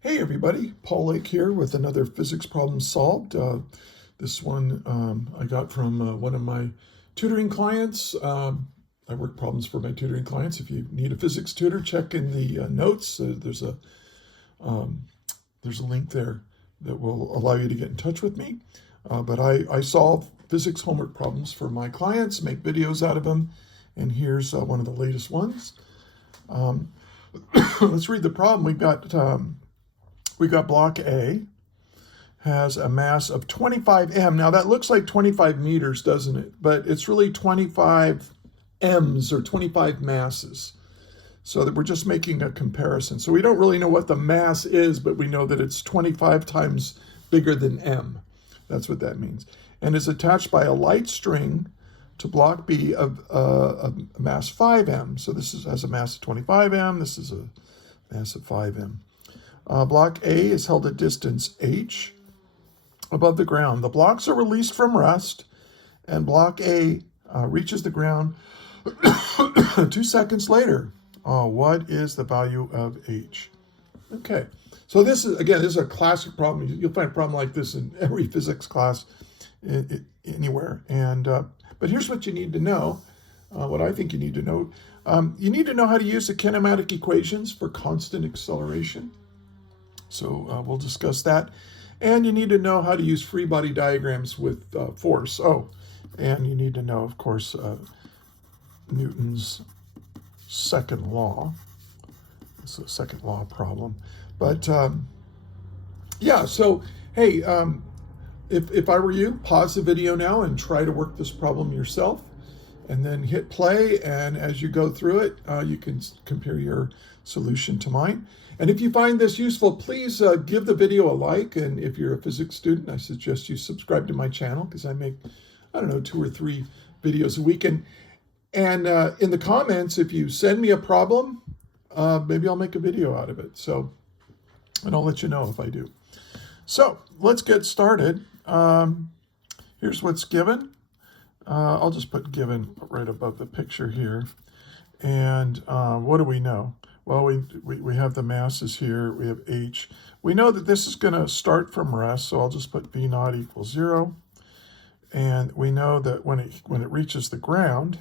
Hey everybody, Paul Lake here with another physics problem solved. This one I got from one of my tutoring clients. I work problems for my tutoring clients. If you need a physics tutor, check in the notes. Um, there's a link there that will allow you to get in touch with me. But I solve physics homework problems for my clients, make videos out of them, and here's one of the latest ones. Let's read the problem. We've got block A, has a mass of 25 m. Now that looks like 25 meters, doesn't it? But it's really 25 m's or 25 masses. So that we're just making a comparison. So we don't really know what the mass is, but we know that it's 25 times bigger than m. That's what that means. And is attached by a light string to block B of a mass 5m. So this has a mass of 25 m. This is a mass of 5m. Block A is held at distance h above the ground. The blocks are released from rest, and block A reaches the ground 2 seconds later. What is the value of h? Okay, so this is a classic problem. You'll find a problem like this in every physics class anywhere. But here's what you need to know. What I think you need to know. You need to know how to use the kinematic equations for constant acceleration. So we'll discuss that. And you need to know how to use free body diagrams with force. And you need to know, of course, Newton's second law. It's a second law problem. But yeah, so hey, if I were you, pause the video now and try to work this problem yourself. And then hit play, and as you go through it, you can compare your solution to mine. And if you find this useful, please give the video a like. And if you're a physics student, I suggest you subscribe to my channel because I make, 2 or 3 videos a week. And in the comments, if you send me a problem, maybe I'll make a video out of it. So, and I'll let you know if I do. So let's get started. Here's what's given. I'll just put given right above the picture here. And what do we know? Well, we have the masses here. We have h. We know that this is going to start from rest, so I'll just put v naught equals 0. And we know that when it reaches the ground,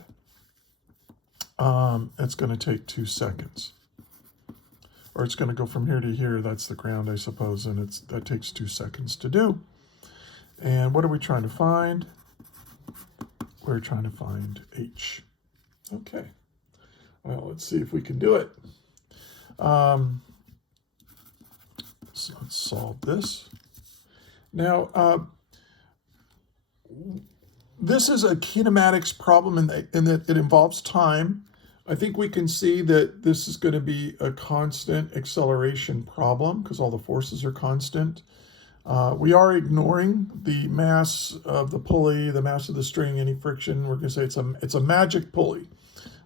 it's going to take 2 seconds. Or it's going to go from here to here. That's the ground, I suppose, and that takes 2 seconds to do. And what are we trying to find? We're trying to find h. Okay. Well, let's see if we can do it. So let's solve this. Now, this is a kinematics problem in that it involves time. I think we can see that this is going to be a constant acceleration problem because all the forces are constant. We are ignoring the mass of the pulley, the mass of the string, any friction. We're going to say it's a magic pulley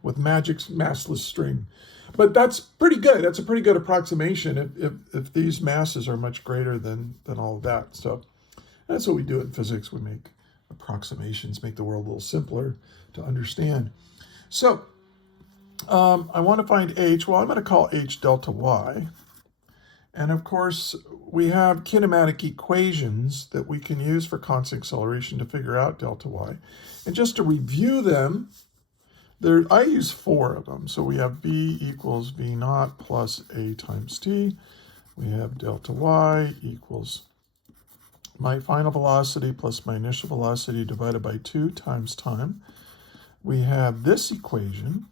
with magic massless string. But that's pretty good. That's a pretty good approximation if these masses are much greater than all of that. So that's what we do in physics. We make approximations, make the world a little simpler to understand. So I want to find h. Well, I'm going to call h delta y. And of course, we have kinematic equations that we can use for constant acceleration to figure out delta y. And just to review them, I use 4 of them. So we have v equals v naught plus a times t. We have delta y equals my final velocity plus my initial velocity divided by 2 times time. We have this equation.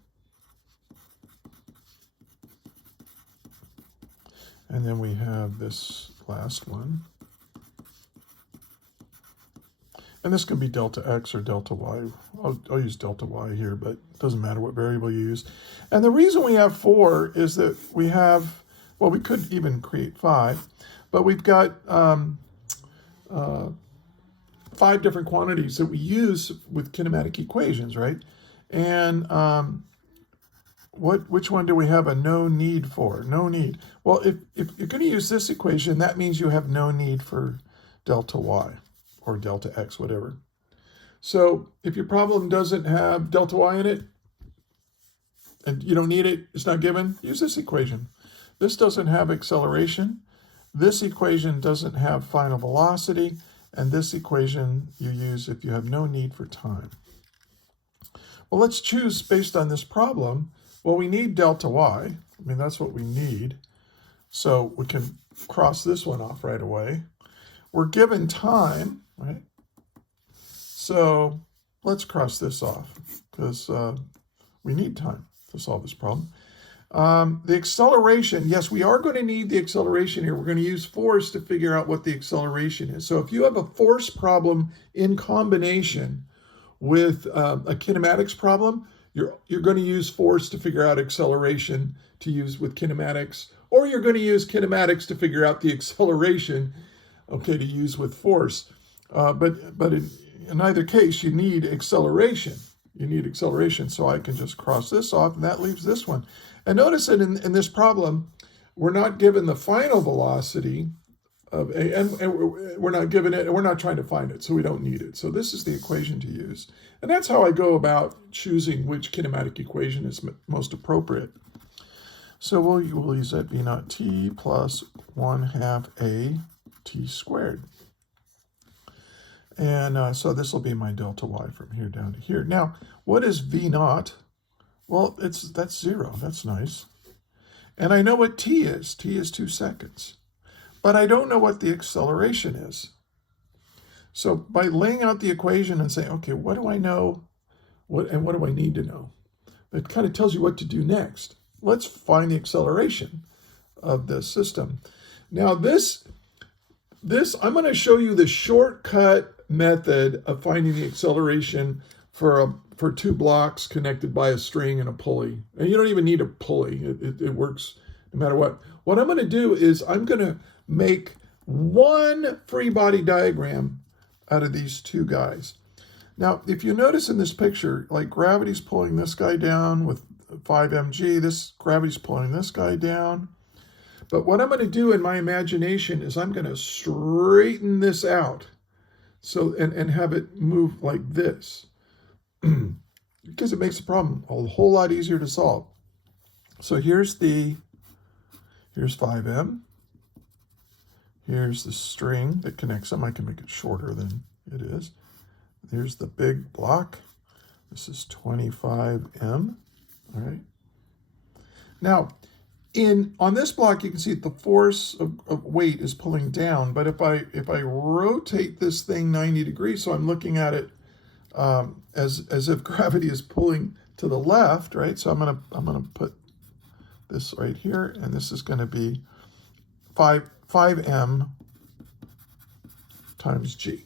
And then we have this last one. And this can be delta x or delta y. I'll use delta y here, but it doesn't matter what variable you use. And the reason we have 4 is that we have, well, we could even create 5, but we've got 5 different quantities that we use with kinematic equations, right? And which one do we have a no need for? No need. Well, if you're going to use this equation, that means you have no need for delta y or delta x, whatever. So if your problem doesn't have delta y in it, and you don't need it, it's not given, use this equation. This doesn't have acceleration, This equation doesn't have final velocity, and this equation you use if you have no need for time. Well, let's choose based on this problem. Well, we need delta y. I mean, that's what we need. So we can cross this one off right away. We're given time, right? So let's cross this off because we need time to solve this problem. The acceleration, yes, we are going to need the acceleration here. We're going to use force to figure out what the acceleration is. So if you have a force problem in combination with a kinematics problem, you're going to use force to figure out acceleration to use with kinematics, or you're going to use kinematics to figure out the acceleration, okay, to use with force. But in either case, you need acceleration. You need acceleration, so I can just cross this off, and that leaves this one. And notice that in this problem, we're not given the final velocity of A, and we're not given it, and we're not trying to find it, so we don't need it. So this is the equation to use. And that's how I go about choosing which kinematic equation is most appropriate. So we'll use that V naught T plus 1/2 A T squared. And so this will be my delta y from here down to here. Now, what is V naught? Well, that's 0. That's nice. And I know what t is. T is 2 seconds. But I don't know what the acceleration is. So by laying out the equation and saying, okay, what do I know? What do I need to know? It kind of tells you what to do next. Let's find the acceleration of this system. Now this I'm going to show you the shortcut method of finding the acceleration for 2 blocks connected by a string and a pulley. And you don't even need a pulley. It works no matter what. What I'm going to do is I'm going to make one free body diagram out of these 2 guys. Now, if you notice in this picture, like gravity's pulling this guy down with 5 mg, this gravity's pulling this guy down. But what I'm going to do in my imagination is I'm going to straighten this out so and have it move like this because it makes the problem a whole lot easier to solve. So here's 5m. Here's the string that connects them. I can make it shorter than it is. There's the big block. This is 25m. All right. Now, on this block, you can see the force of weight is pulling down. But if I rotate this thing 90 degrees, so I'm looking at it as if gravity is pulling to the left, right? So I'm gonna put this right here, and this is going to be 5m times g,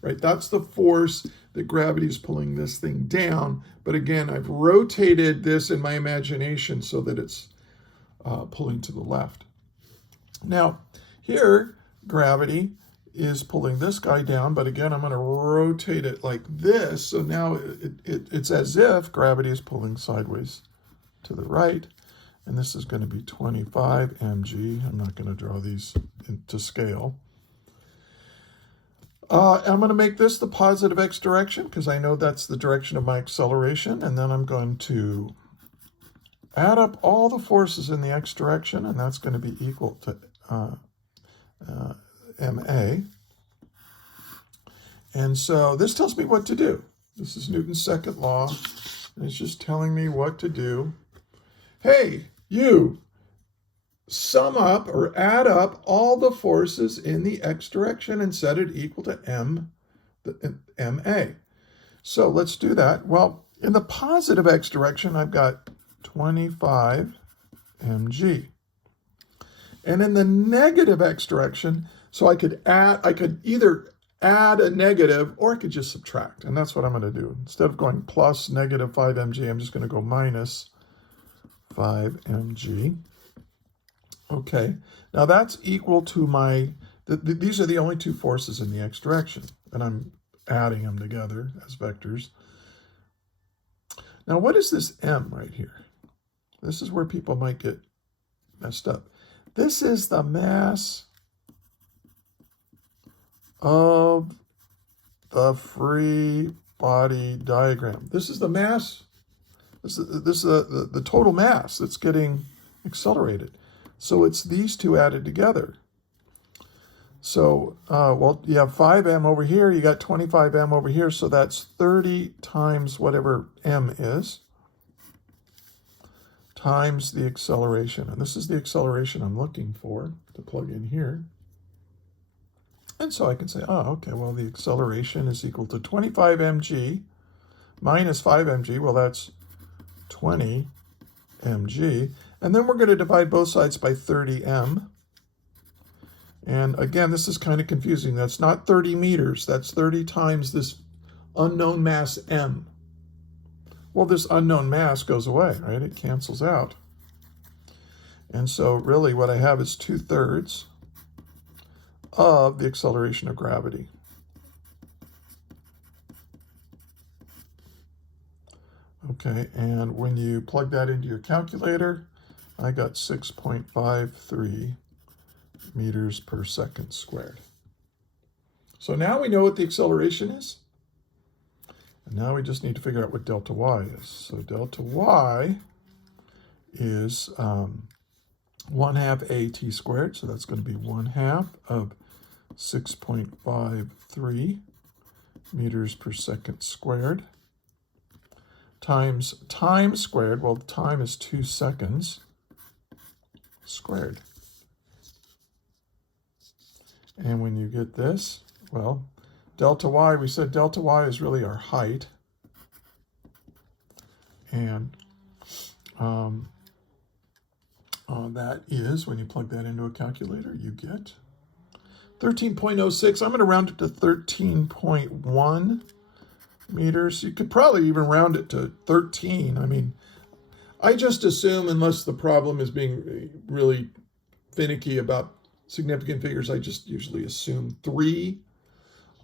right? That's the force that gravity is pulling this thing down. But again, I've rotated this in my imagination so that it's pulling to the left. Now, here, gravity is pulling this guy down, but again, I'm going to rotate it like this. So now it's as if gravity is pulling sideways to the right. And this is going to be 25 mg. I'm not going to draw these to scale. I'm going to make this the positive x direction because I know that's the direction of my acceleration. And then I'm going to add up all the forces in the x direction, and that's going to be equal to ma. And so this tells me what to do. This is Newton's second law, and it's just telling me what to do. Hey, you, sum up or add up all the forces in the x direction and set it equal to ma. So let's do that. Well, in the positive x direction, I've got 25 mg. And in the negative x direction, so I could either add a negative or I could just subtract. And that's what I'm going to do. Instead of going plus negative 5 mg, I'm just going to go minus 5 mg. Okay, now that's equal to these are the only 2 forces in the x direction, and I'm adding them together as vectors. Now, what is this m right here? This is where people might get messed up. This is the mass of the free body diagram. This is the mass. This is the total mass that's getting accelerated. So it's these 2 added together. So, well, you have 5m over here, you got 25m over here, so that's 30 times whatever m is, times the acceleration. And this is the acceleration I'm looking for to plug in here. And so I can say, oh, okay, well, the acceleration is equal to 25 mg minus 5 mg. Well, that's 20 mg. And then we're going to divide both sides by 30m. And again, this is kind of confusing. That's not 30 meters. That's 30 times this unknown mass m. Well, this unknown mass goes away, right? It cancels out. And so really what I have is 2/3 of the acceleration of gravity. Okay, and when you plug that into your calculator, I got 6.53 meters per second squared. So now we know what the acceleration is. And now we just need to figure out what delta y is. So delta y is 1/2 at squared. So that's going to be 1/2 of 6.53 meters per second squared times time squared. Well, time is 2 seconds squared. And when you get this, well, delta y, we said delta y is really our height. And that is, when you plug that into a calculator, you get 13.06. I'm going to round it to 13.1 meters. You could probably even round it to 13. I mean, I just assume, unless the problem is being really finicky about significant figures, I just usually assume 3.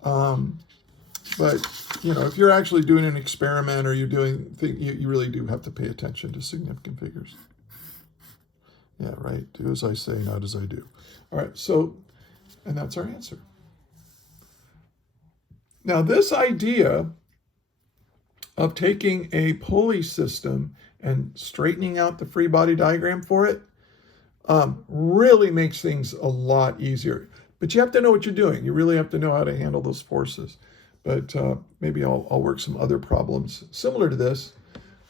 But, you know, if you're actually doing an experiment or you're doing things, you really do have to pay attention to significant figures. Yeah, right. Do as I say, not as I do. All right, so, and that's our answer. Now, this idea of taking a pulley system and straightening out the free body diagram for it really makes things a lot easier. But you have to know what you're doing. You really have to know how to handle those forces. But maybe I'll work some other problems similar to this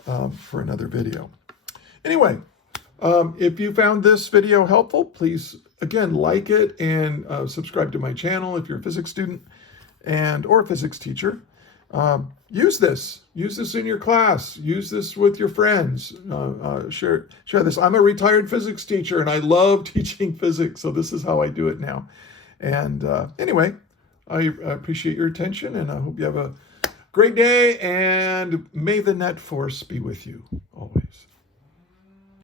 for another video. Anyway, if you found this video helpful, please, again, like it and subscribe to my channel if you're a physics student or a physics teacher. Use this. Use this in your class. Use this with your friends. Share this. I'm a retired physics teacher, and I love teaching physics, so this is how I do it now. And anyway, I appreciate your attention, and I hope you have a great day, and may the net force be with you.